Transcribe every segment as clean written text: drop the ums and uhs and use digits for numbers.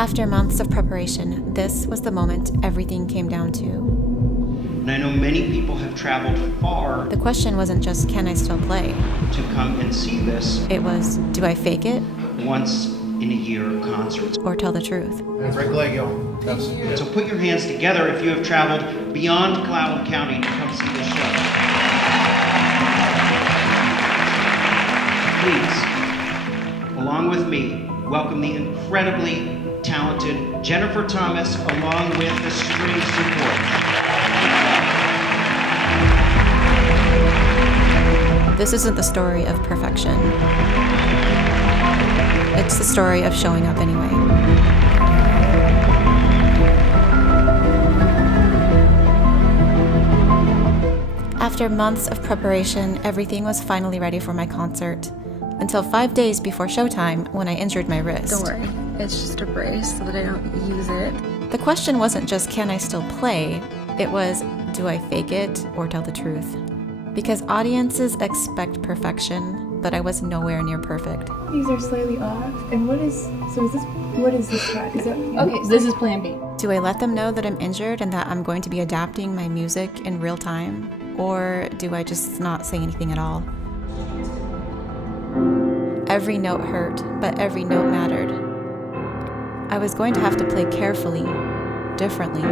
After months of preparation, this was the moment everything came down to. And I know many people have traveled far The question wasn't just, can I still play? to come and see this It was, do I fake it once in a year concert. or tell the truth? So put your hands together if you have traveled beyond Clallam County to come see this show. Please, along with me, welcome the incredibly talented Jennifer Thomas along with the string support. This isn't the story of perfection. It's the story of showing up anyway. After months of preparation, everything was finally ready for my concert. Until 5 days before showtime, when I injured my wrist. Don't worry, it's just a brace so that I don't use it. The question wasn't just, can I still play? It was, do I fake it or tell the truth? Because audiences expect perfection, but I was nowhere near perfect. These are slightly off. And what is this track? Is that Okay, this is plan B. Do I let them know that I'm injured and that I'm going to be adapting my music in real time? Or do I just not say anything at all? Every note hurt, but every note mattered. I was going to have to play carefully, differently.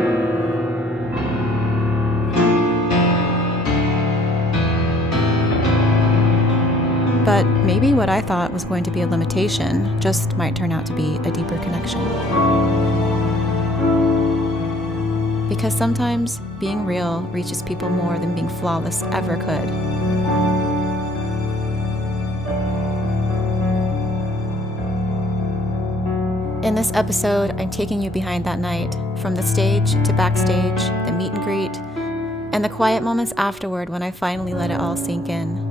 But maybe what I thought was going to be a limitation just might turn out to be a deeper connection. Because sometimes being real reaches people more than being flawless ever could. In this episode, I'm taking you behind that night, from the stage to backstage, the meet and greet, and the quiet moments afterward when I finally let it all sink in.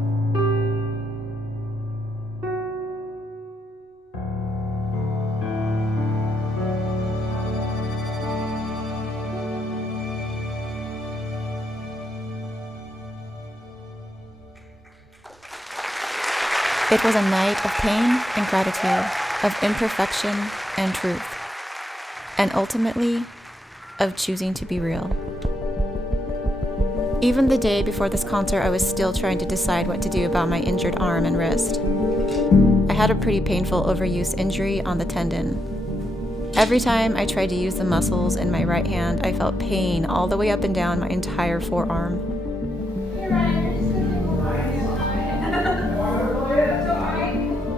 It was a night of pain and gratitude, of imperfection and truth, and ultimately, of choosing to be real. Even the day before this concert, I was still trying to decide what to do about my injured arm and wrist. I had a pretty painful overuse injury on the tendon. Every time I tried to use the muscles in my right hand, I felt pain all the way up and down my entire forearm.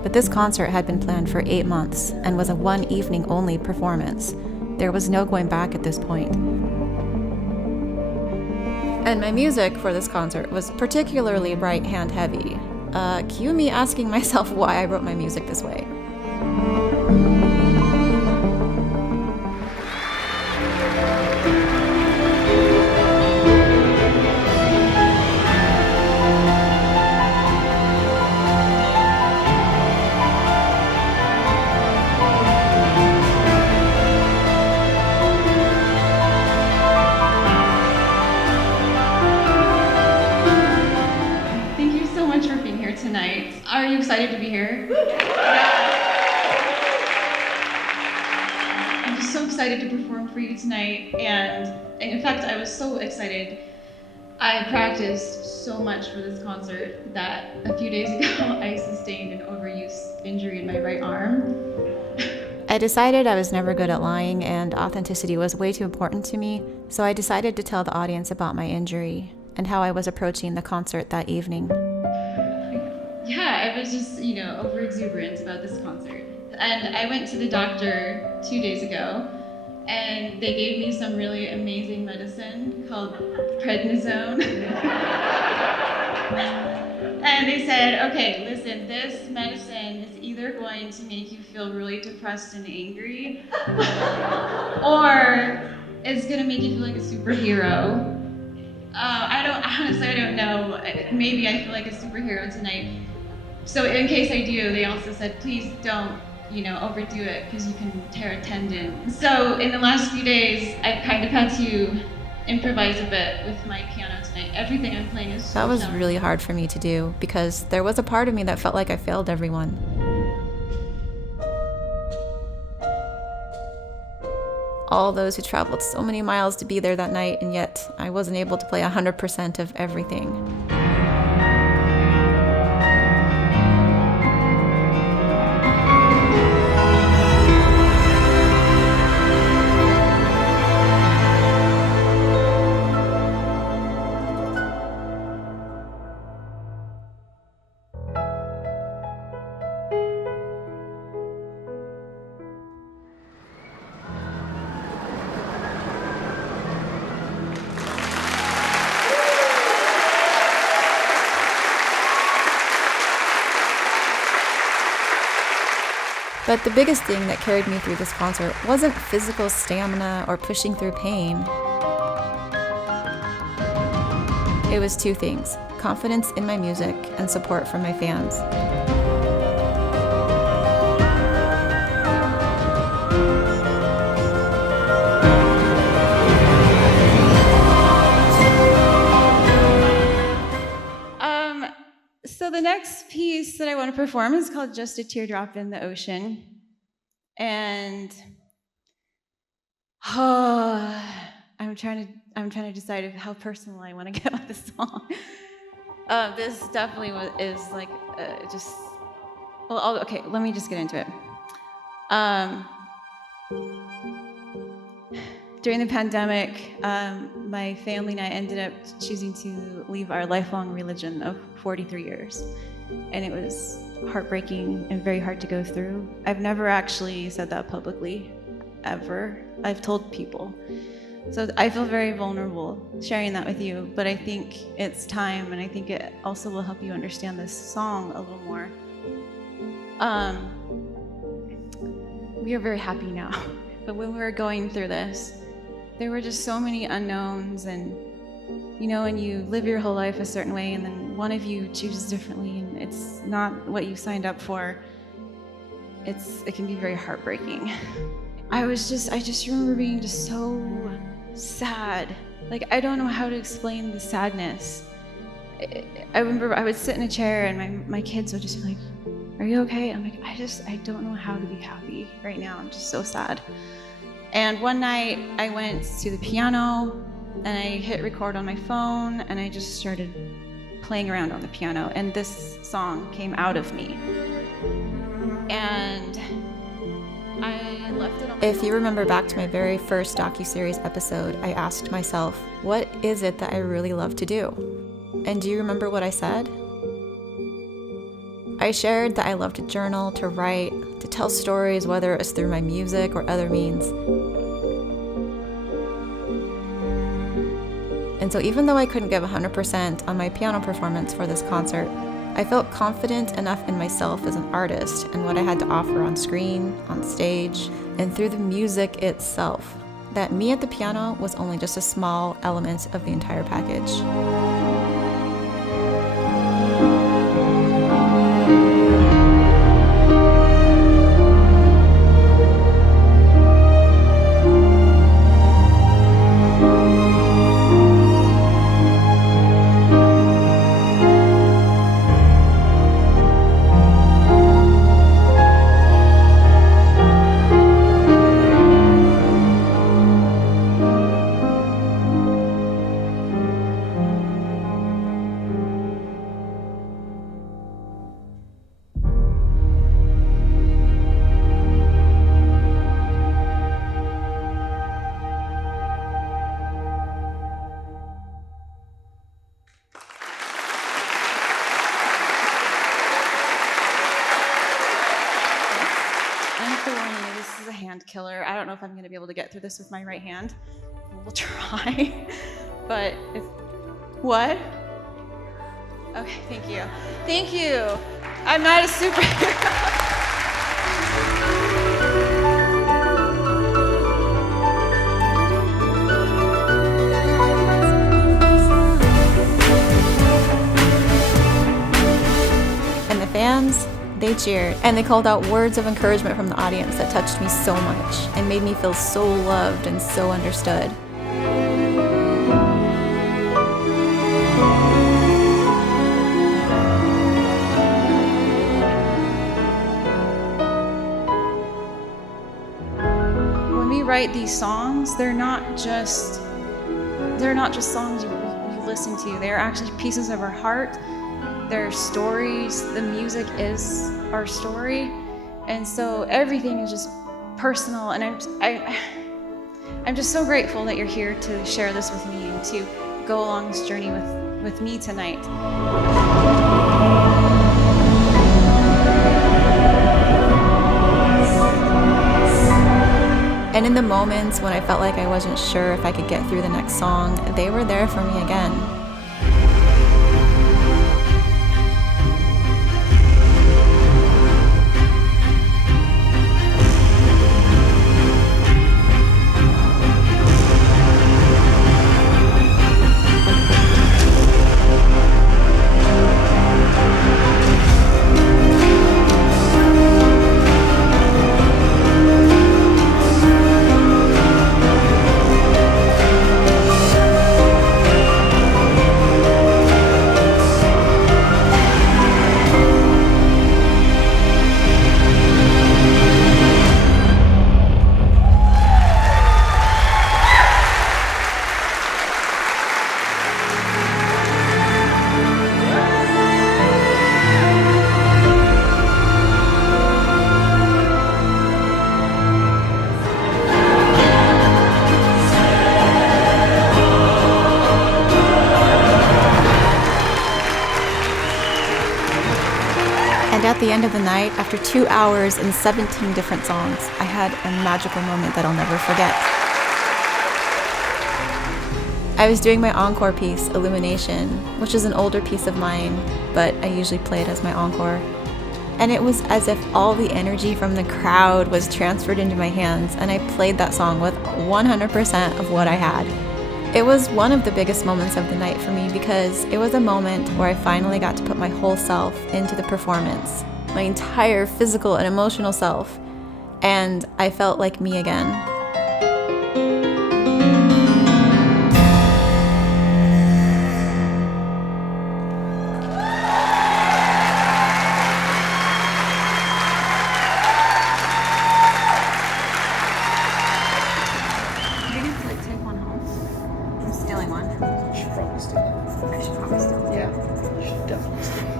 But this concert had been planned for 8 months and was a one-evening-only performance. There was no going back at this point. And my music for this concert was particularly right-hand heavy. Cue me asking myself why I wrote my music this way. Tonight. Are you excited to be here? I'm just so excited to perform for you tonight, and in fact, I was so excited. I practiced so much for this concert that a few days ago I sustained an overuse injury in my right arm. I decided I was never good at lying and authenticity was way too important to me, so I decided to tell the audience about my injury and how I was approaching the concert that evening. Yeah, I was just, over exuberant about this concert. And I went to the doctor 2 days ago, and they gave me some really amazing medicine called prednisone. And they said, okay, listen, this medicine is either going to make you feel really depressed and angry, or it's gonna make you feel like a superhero. I don't know. Maybe I feel like a superhero tonight. So in case I do, they also said, please don't, overdo it because you can tear a tendon. So in the last few days, I've kind of had to improvise a bit with my piano tonight. Everything I'm playing is so That was challenging. really hard for me to do because there was a part of me that felt like I failed everyone. all those who traveled so many miles to be there that night, and yet I wasn't able to play 100% of everything. But the biggest thing that carried me through this concert wasn't physical stamina or pushing through pain. It was two things: confidence in my music and support from my fans. So the next piece that I want to perform is called Just a Teardrop in the Ocean. And I'm trying to decide how personal I want to get with this song. This definitely is like just, well, okay, let me just get into it. During the pandemic, my family and I ended up choosing to leave our lifelong religion of 43 years. And it was heartbreaking and very hard to go through. I've never actually said that publicly, ever. I've told people. So I feel very vulnerable sharing that with you, but I think it's time, and I think it also will help you understand this song a little more. We are very happy now, but when we were going through this, there were just so many unknowns, and you know, when you live your whole life a certain way and then one of you chooses differently and it's not what you signed up for, it can be very heartbreaking. I just remember being just so sad. Like, I don't know how to explain the sadness. I remember I would sit in a chair and my kids would just be like, "Are you okay?" I'm like, I don't know how to be happy right now. I'm just so sad. And one night I went to the piano and I hit record on my phone and I just started playing around on the piano, and this song came out of me. And I left it on. If you remember back to my very first docuseries episode, I asked myself, what is it that I really love to do? And do you remember what I said? I shared that I love to journal, to write, to tell stories, whether it was through my music or other means. And so even though I couldn't give 100% on my piano performance for this concert, I felt confident enough in myself as an artist and what I had to offer on screen, on stage, and through the music itself, that me at the piano was only just a small element of the entire package. Killer. I don't know if I'm going to be able to get through this with my right hand. We'll try. But if what? Okay, thank you. Thank you. I'm not a superhero. And the fans, they cheered, and they called out words of encouragement from the audience that touched me so much and made me feel so loved and so understood. When we write these songs, they're not just songs you listen to. They're actually pieces of our heart. They're stories. The music is our story, and so everything is just personal. And I'm just so grateful that you're here to share this with me and to go along this journey with me tonight. And in the moments when I felt like I wasn't sure if I could get through the next song, they were there for me again. And at the end of the night, after 2 hours and 17 different songs, I had a magical moment that I'll never forget. I was doing my encore piece, Illumination, which is an older piece of mine, but I usually play it as my encore. And it was as if all the energy from the crowd was transferred into my hands, and I played that song with 100% of what I had. It was one of the biggest moments of the night for me because it was a moment where I finally got to put my whole self into the performance, my entire physical and emotional self, and I felt like me again.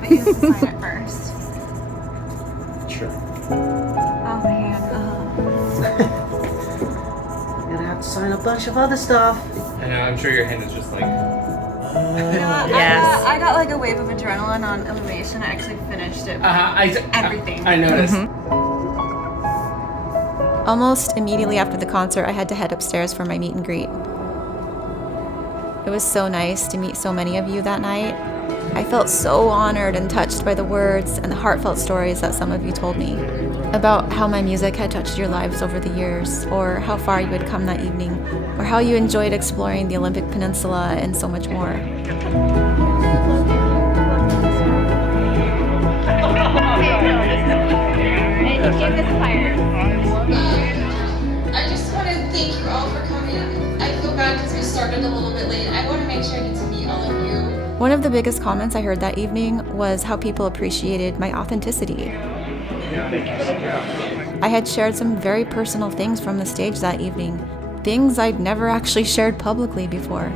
You have to sign it first. Sure. Oh man. You're gonna have to sign a bunch of other stuff. I know, I'm sure your hand is just like... Yes. I got like a wave of adrenaline on Illumination. I actually finished it. Everything. I noticed. Almost immediately after the concert, I had to head upstairs for my meet and greet. It was so nice to meet so many of you that night. I felt so honored and touched by the words and the heartfelt stories that some of you told me about how my music had touched your lives over the years, or how far you had come that evening, or how you enjoyed exploring the Olympic Peninsula and so much more. I just want to thank you all for coming. I feel bad because we started a little bit late. I want to make sure I get to meet all of you. One of the biggest comments I heard that evening was how people appreciated my authenticity. I had shared some very personal things from the stage that evening, things I'd never actually shared publicly before.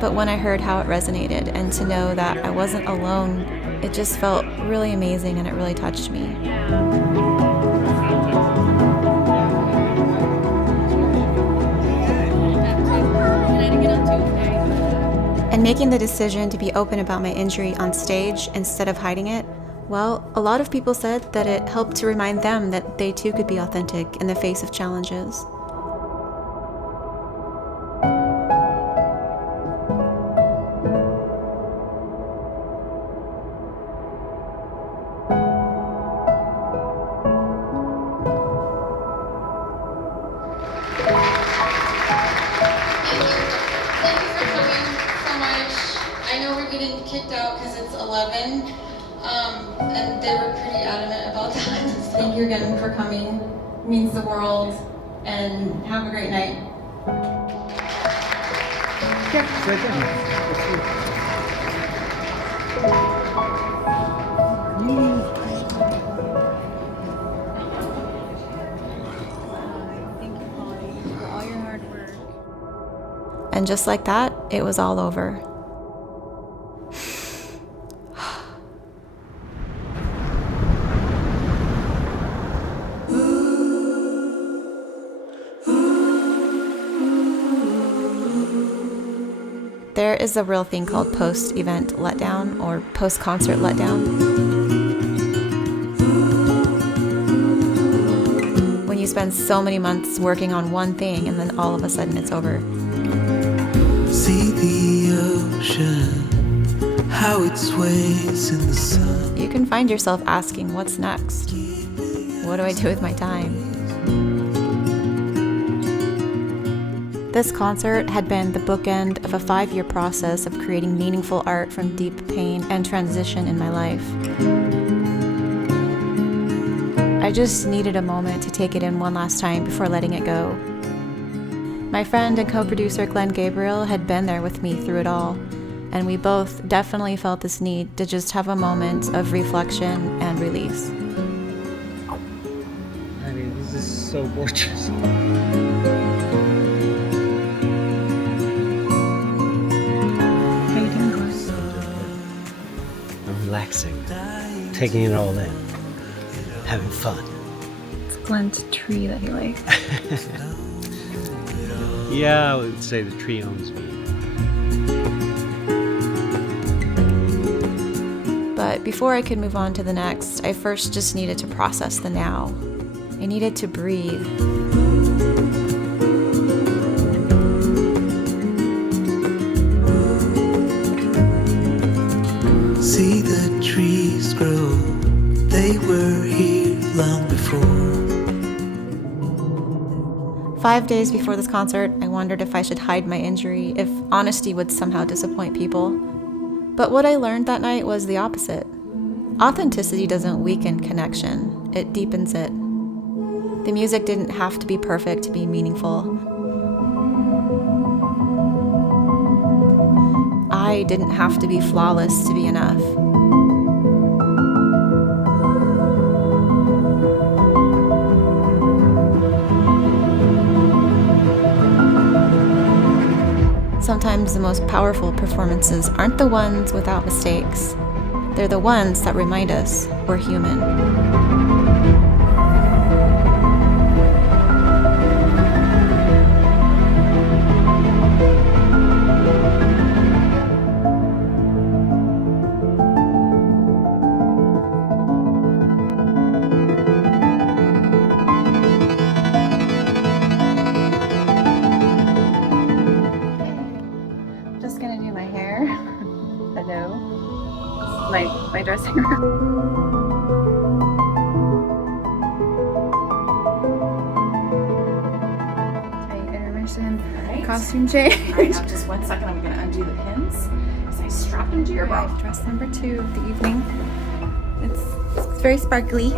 But when I heard how it resonated and to know that I wasn't alone, it just felt really amazing and it really touched me. And making the decision to be open about my injury on stage instead of hiding it, well, a lot of people said that it helped to remind them that they too could be authentic in the face of challenges. I know we're getting kicked out because it's 11, and they were pretty adamant about that. Thank you again for coming. It means the world, and have a great night. Yeah, right there. And just like that, it was all over. There is a real thing called post-event letdown or post-concert letdown. When you spend so many months working on one thing and then all of a sudden it's over. See the ocean, how it sways in the sun. You can find yourself asking, what's next? What do I do with my time? This concert had been the bookend of a 5-year process of creating meaningful art from deep pain and transition in my life. I just needed a moment to take it in one last time before letting it go. My friend and co-producer Glenn Gabriel had been there with me through it all, and we both definitely felt this need to just have a moment of reflection and release. I mean, this is so gorgeous. Relaxing, taking it all in, having fun. It's Glenn's tree that he likes. Yeah, I would say the tree owns me. But before I could move on to the next, I first just needed to process the now. I needed to breathe. See the trees grow, they were here long before. 5 days before this concert, I wondered if I should hide my injury, if honesty would somehow disappoint people. But what I learned that night was the opposite. Authenticity doesn't weaken connection, it deepens it. The music didn't have to be perfect to be meaningful. I didn't have to be flawless to be enough. Sometimes the most powerful performances aren't the ones without mistakes. They're the ones that remind us we're human. Just gonna do my hair. Hello. My dressing room. Tight intermission. Right. Costume change. All right, now just 1 second. I'm going to undo the pins as I strap into your bow. Dress number 2 of the evening. It's very sparkly.